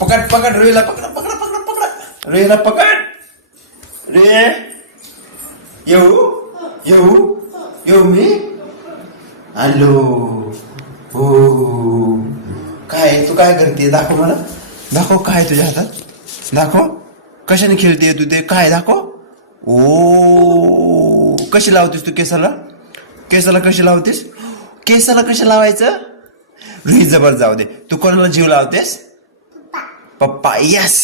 पकड पकड रोहीला पकड पकड पकड पकड. रोहीला पकड. रे. येऊ येऊ येऊ मी. आलो हो. काय तू काय करते? दाखव मला. दाखव काय तुझ्या हातात? दाखव. कशाने खेळते तू ते? काय दाखव? ओ. कशी लावतेस तू केसाला? केसाला कशी लावतेस? केसाला कशी लावायचं? रुई जबर जाऊ दे. तू कोणाला जीव लावतेस? पप्पा यस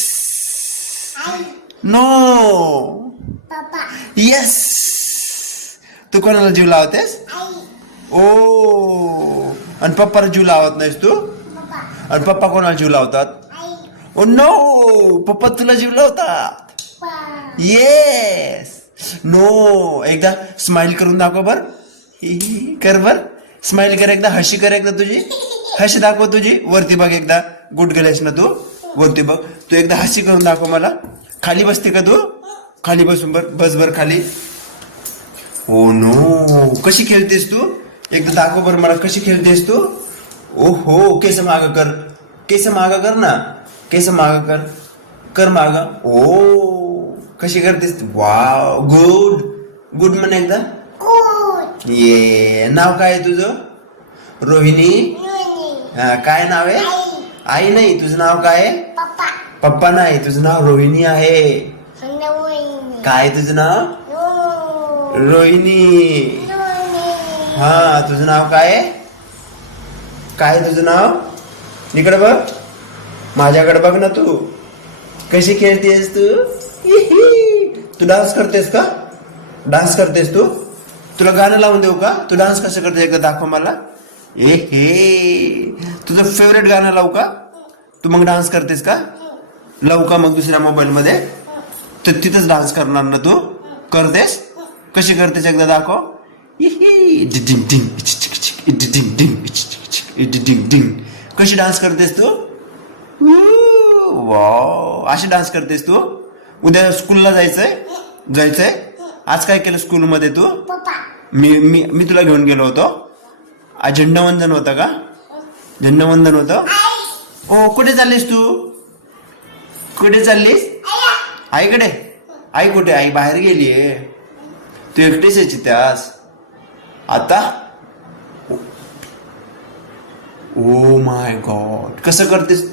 नो यस तू कोणाला जीव लावतेस ओ आणि पप्पाला जीव लावत नाहीस तू आणि पप्पा कोणाला जीव लावतात ओ नो पप्पा तुला जीव लावतात येस नो एकदा स्माइल करून दाखव बर कर बर स्माइल कर एकदा हशी कर एकदा तुझी हशी दाखव तुझी वरती बघ एकदा गुड गेलेस ना तू वरती बघ. तू एकदा हशी करून दाखव मला. खाली बसते का तू? खाली बसून बर बस बर खाली. Oh no. कशी खेळतेस तू? एकदा दाखव बर मला कशी खेळतेस तू. ओ हो केस माग कर. केस माग कर ना. केस माग कर. कर माग. ओ. कशी करतेस वाव गुड. गुड म्हण एकदा. ये. नाव काय आहे तुझं? रोहिणी? हा, काय नाव आहे? आई नाही तुझं नाव काय आहे? पप्पा. नाही तुझं नाव रोहिणी आहे. काय तुझं नाव? रोहिणी. हा तुझं नाव काय काय तुझं नाव? इकडे बघ. माझ्याकडे बघ ना तू. कशी खेळतेस तू? तू डान्स करतेस का? डान्स करतेस तू? तुला गाणं लावून देऊ का? तू डान्स कसं करते? एकदा दाखव मला. ए हे. तुझं फेवरेट गाणं लावू का? तू मग डान्स करतेस का? लावू का मग दुसऱ्या मोबाईल मध्ये? तर तिथंच डान्स करणार ना तू? करतेस? कशी करतेस एकदा दाखव. कशी डान्स करतेस तू? वाव. अशी डान्स करतेस तू? उद्या स्कूलला जायचंय? जायचंय? आज काय केलं स्कूलमध्ये तू? मी मी मी तुला घेऊन गेलो होतो. आज झेंडावंदन होतं का? झेंडवंदन होतं? ओ कुठे चाललीस तू? कुठे चाललीस? आईकडे आई कुठे? आई बाहेर गेलीये तू एकटीच यायची त्यास आता? ओ माय गॉड कसं करतेस?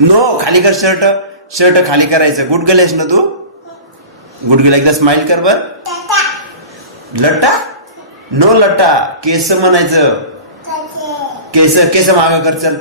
नो खाली कर शर्ट शर्ट खाली करायचं. गुड गेलेस ना तू? गुड गेला एकदा स्माइल कर बर. लट्टा? नो लट्टा केस म्हणायचं. केस केस माग कर चल.